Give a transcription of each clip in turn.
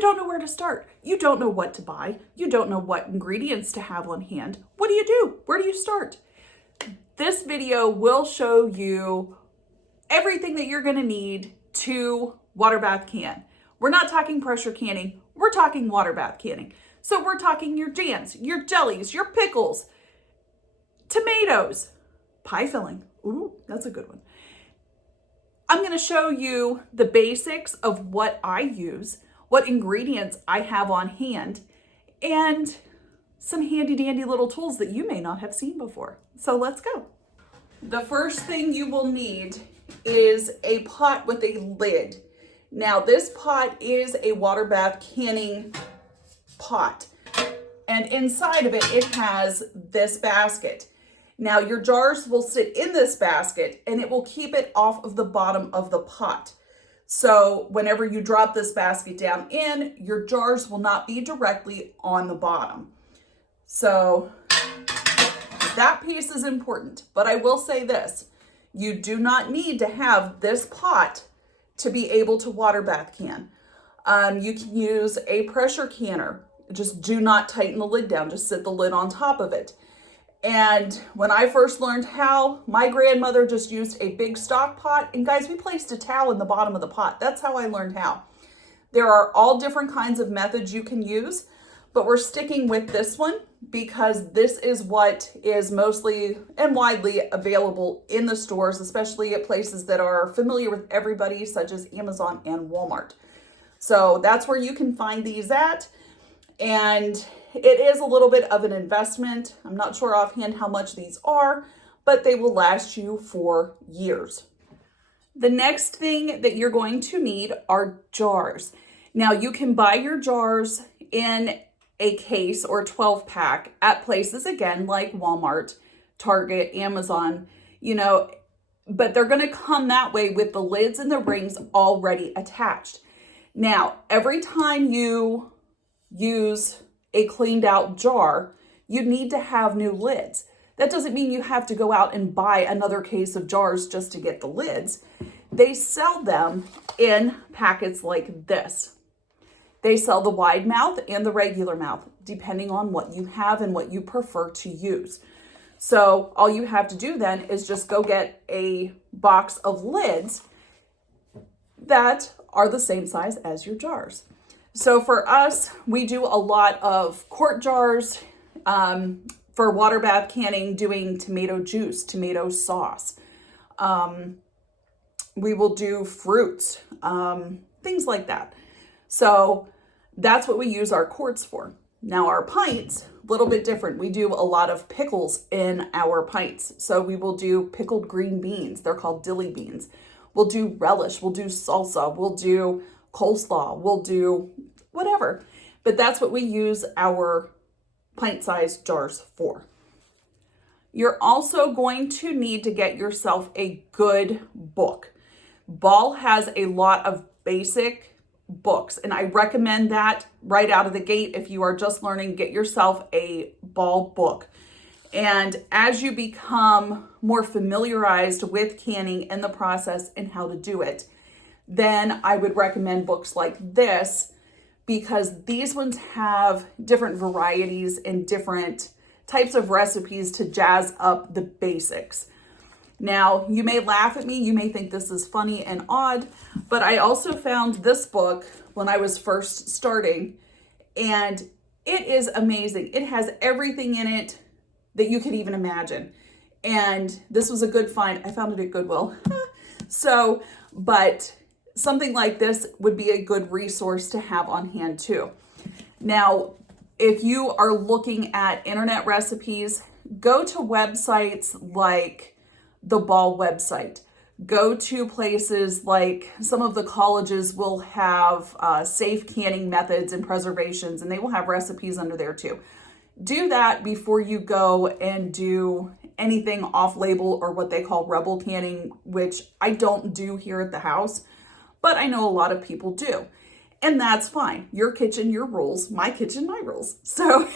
you don't know where to start. You don't know what to buy. You don't know what ingredients to have on hand. What do you do? Where do you start? This video will show you everything that you're gonna need to water bath can. We're not talking pressure canning, we're talking water bath canning. So we're talking your jams, your jellies, your pickles, tomatoes, pie filling. Ooh, that's a good one. I'm gonna show you the basics of what I use, what ingredients I have on hand, and some handy dandy little tools that you may not have seen before. So let's go. The first thing you will need is a pot with a lid. Now this pot is a water bath canning pot, and inside of it, it has this basket. Now your jars will sit in this basket and it will keep it off of the bottom of the pot. So whenever you drop this basket down in, your jars will not be directly on the bottom. So that piece is important, but I will say this, you do not need to have this pot to be able to water bath can. You can use a pressure canner. Just do not tighten the lid down, just sit the lid on top of it. And when I first learned how, my grandmother just used a big stock pot, and guys, we placed a towel in the bottom of the pot. That's how I learned how. There are all different kinds of methods you can use, but we're sticking with this one because this is what is mostly and widely available in the stores, especially at places that are familiar with everybody, such as Amazon and Walmart. So that's where you can find these at. And it is a little bit of an investment. I'm not sure offhand how much these are, but they will last you for years. The next thing that you're going to need are jars. Now you can buy your jars in a case or 12 pack at places again like Walmart, Target, Amazon, but they're going to come that way with the lids and the rings already attached. Now, every time you use a cleaned out jar, you need to have new lids. That doesn't mean you have to go out and buy another case of jars just to get the lids. They sell them in packets like this. They sell the wide mouth and the regular mouth, depending on what you have and what you prefer to use. So all you have to do then is just go get a box of lids that are the same size as your jars. So for us, we do a lot of quart jars for water bath canning, doing tomato juice, tomato sauce. We will do fruits, things like that. So that's what we use our quarts for. Now our pints, a little bit different. We do a lot of pickles in our pints. So we will do pickled green beans. They're called dilly beans. We'll do relish, we'll do salsa, we'll do coleslaw, we'll do whatever. But that's what we use our pint-sized jars for. You're also going to need to get yourself a good book. Ball has a lot of basic books, and I recommend that right out of the gate. If you are just learning, get yourself a Ball book. And as you become more familiarized with canning and the process and how to do it, then I would recommend books like this, because these ones have different varieties and different types of recipes to jazz up the basics. Now, you may laugh at me, you may think this is funny and odd, but I also found this book when I was first starting, and it is amazing. It has everything in it that you could even imagine. And this was a good find. I found it at Goodwill. But something like this would be a good resource to have on hand too. Now, if you are looking at internet recipes, go to websites like the Ball website. Go to places like some of the colleges will have safe canning methods and preservations, and they will have recipes under there too. Do that before you go and do anything off-label or what they call rebel canning, which I don't do here at the house, but I know a lot of people do. And that's fine. Your kitchen, your rules. My kitchen, my rules. So,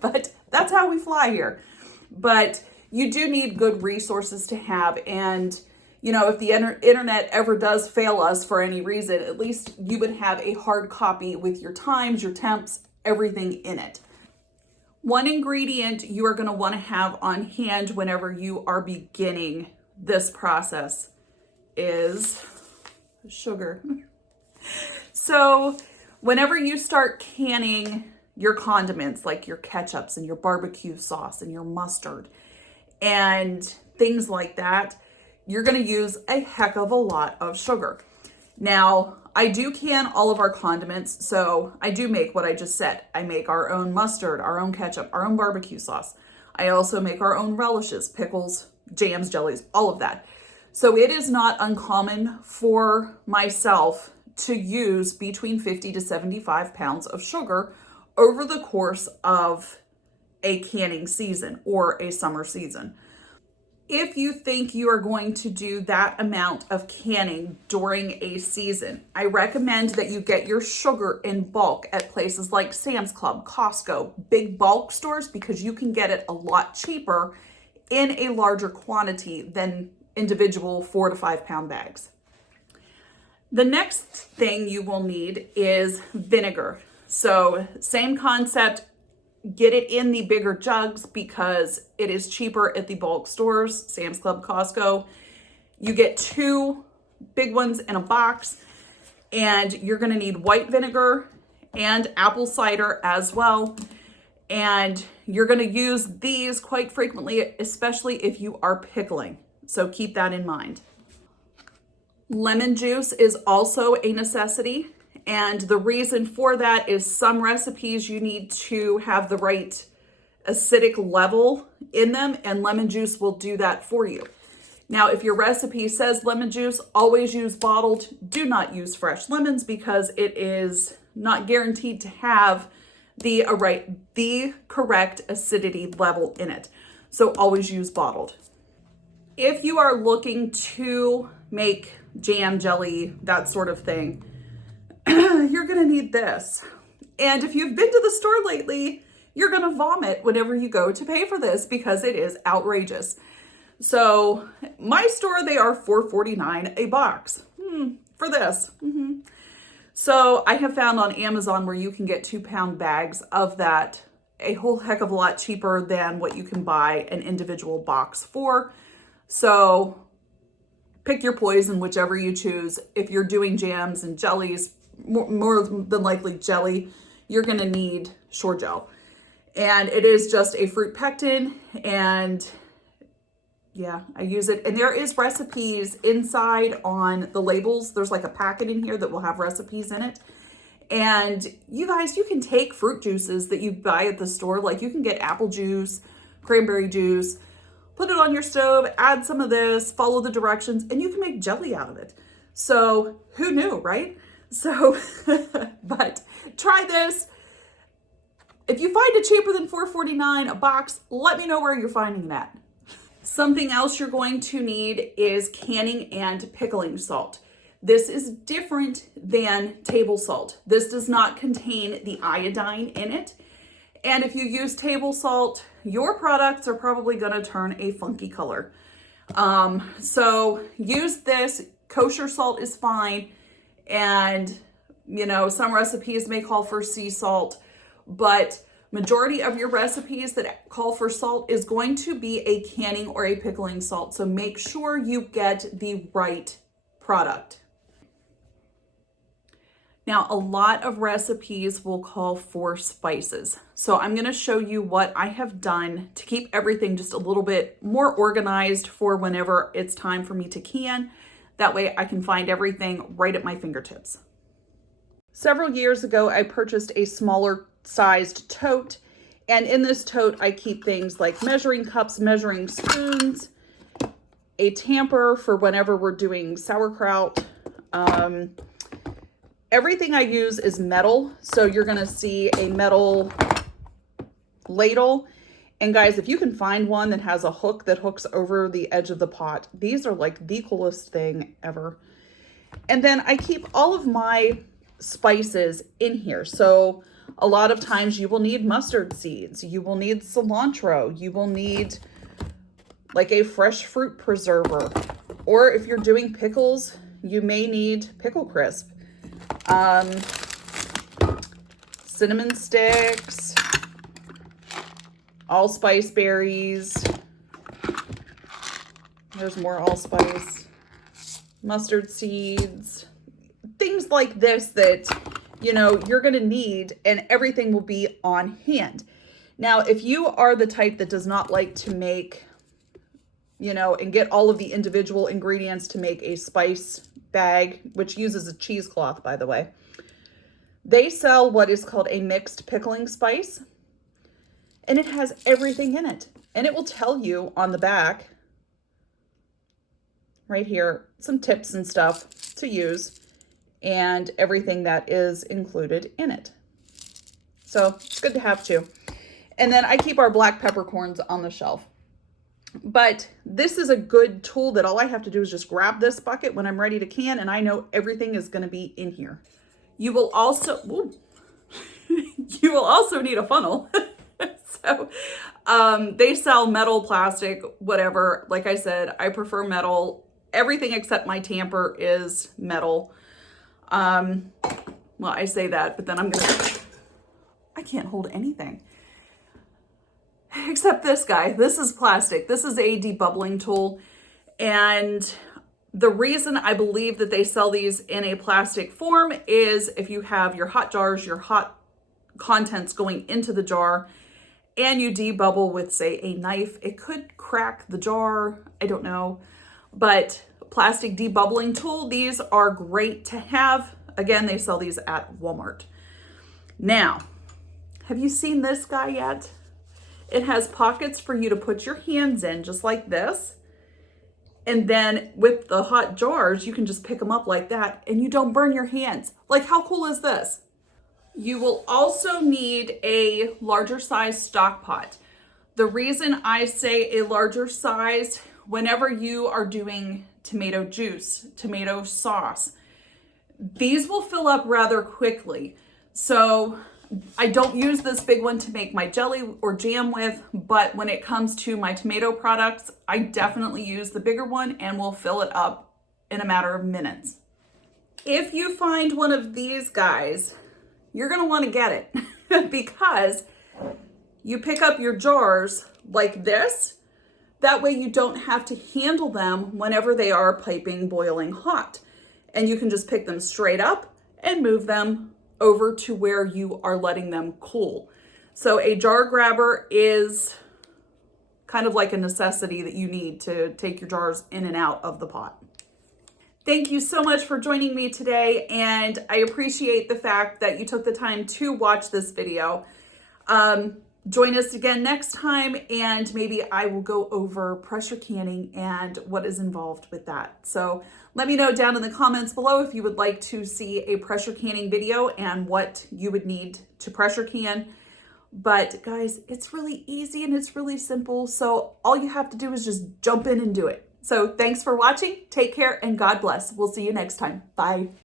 but that's how we fly here. But you do need good resources to have. And you know, if the internet ever does fail us for any reason, at least you would have a hard copy with your times, your temps, everything in it. One ingredient you are going to want to have on hand whenever you are beginning this process is sugar. So whenever you start canning your condiments, like your ketchups and your barbecue sauce and your mustard and things like that, you're going to use a heck of a lot of sugar. Now, I do can all of our condiments, so I do make what I just said. I make our own mustard, our own ketchup, our own barbecue sauce. I also make our own relishes, pickles, jams, jellies, all of that. So it is not uncommon for myself to use between 50 to 75 pounds of sugar over the course of a canning season or a summer season. If you think you are going to do that amount of canning during a season, I recommend that you get your sugar in bulk at places like Sam's Club, Costco, big bulk stores, because you can get it a lot cheaper in a larger quantity than individual 4 to 5 pound bags. The next thing you will need is vinegar. So same concept. Get it in the bigger jugs because it is cheaper at the bulk stores, Sam's Club, Costco. You get 2 big ones in a box, and you're going to need white vinegar and apple cider as well. And you're going to use these quite frequently, especially if you are pickling. So keep that in mind. Lemon juice is also a necessity. And the reason for that is some recipes you need to have the right acidic level in them, and lemon juice will do that for you. Now, if your recipe says lemon juice, always use bottled. Do not use fresh lemons because it is not guaranteed to have the correct acidity level in it. So always use bottled. If you are looking to make jam, jelly, that sort of thing, you're going to need this. And if you've been to the store lately, you're going to vomit whenever you go to pay for this because it is outrageous. So my store, they are $4.49 a box for this. So I have found on Amazon where you can get 2-pound bags of that a whole heck of a lot cheaper than what you can buy an individual box for. So pick your poison, whichever you choose. If you're doing jams and jellies, more than likely jelly, you're going to need shore gel. And it is just a fruit pectin, and yeah, I use it. And there is recipes inside on the labels. There's like a packet in here that will have recipes in it. And you guys, you can take fruit juices that you buy at the store. Like you can get apple juice, cranberry juice, put it on your stove, add some of this, follow the directions, and you can make jelly out of it. So who knew, right? So, but try this. If you find it cheaper than $4.49 a box, let me know where you're finding that. Something else you're going to need is canning and pickling salt. This is different than table salt. This does not contain the iodine in it. And if you use table salt, your products are probably going to turn a funky color. So use this. Kosher salt is fine. And, you know, some recipes may call for sea salt, but majority of your recipes that call for salt is going to be a canning or a pickling salt. So make sure you get the right product. Now, a lot of recipes will call for spices. So I'm going to show you what I have done to keep everything just a little bit more organized for whenever it's time for me to can. That way I can find everything right at my fingertips. Several years ago, I purchased a smaller sized tote. And in this tote, I keep things like measuring cups, measuring spoons, a tamper for whenever we're doing sauerkraut. Everything I use is metal. So you're going to see a metal ladle. And guys, if you can find one that has a hook that hooks over the edge of the pot, these are like the coolest thing ever. And then I keep all of my spices in here. So a lot of times you will need mustard seeds, you will need cilantro, you will need like a fresh fruit preserver, Or if you're doing pickles, you may need pickle crisp. Cinnamon sticks, allspice berries. There's more allspice. Mustard seeds. Things like this that, you know, you're going to need, and everything will be on hand. Now, if you are the type that does not like to make, you know, and get all of the individual ingredients to make a spice bag, which uses a cheesecloth, by the way, they sell what is called a mixed pickling spice, and it has everything in it. And it will tell you on the back, right here, some tips and stuff to use and everything that is included in it. So it's good to have too. And then I keep our black peppercorns on the shelf. But this is a good tool that all I have to do is just grab this bucket when I'm ready to can, and I know everything is going to be in here. You will also, you will also need a funnel. So they sell metal, plastic, whatever. Like I said, I prefer metal. Everything except my tamper is metal. Well, I say that, but then I can't hold anything. Except this guy. This is plastic. This is a debubbling tool. And the reason I believe that they sell these in a plastic form is if you have your hot jars, your hot contents going into the jar, and you debubble with, say, a knife, it could crack the jar. I don't know. But plastic debubbling tool, these are great to have. Again, they sell these at Walmart. Now, have you seen this guy yet? It has pockets for you to put your hands in, just like this. And then with the hot jars, you can just pick them up like that and you don't burn your hands. Like, how cool is this? You will also need a larger size stock pot. The reason I say a larger size, whenever you are doing tomato juice, tomato sauce, these will fill up rather quickly. So I don't use this big one to make my jelly or jam with, but when it comes to my tomato products, I definitely use the bigger one and will fill it up in a matter of minutes. If you find one of these guys, you're going to want to get it because you pick up your jars like this. That way you don't have to handle them whenever they are piping boiling hot. And you can just pick them straight up and move them over to where you are letting them cool. So a jar grabber is kind of like a necessity that you need to take your jars in and out of the pot. Thank you so much for joining me today, and I appreciate the fact that you took the time to watch this video. Join us again next time, and maybe I will go over pressure canning and what is involved with that. So let me know down in the comments below if you would like to see a pressure canning video and what you would need to pressure can. But guys, it's really easy and it's really simple. So all you have to do is just jump in and do it. So thanks for watching. Take care and God bless. We'll see you next time. Bye.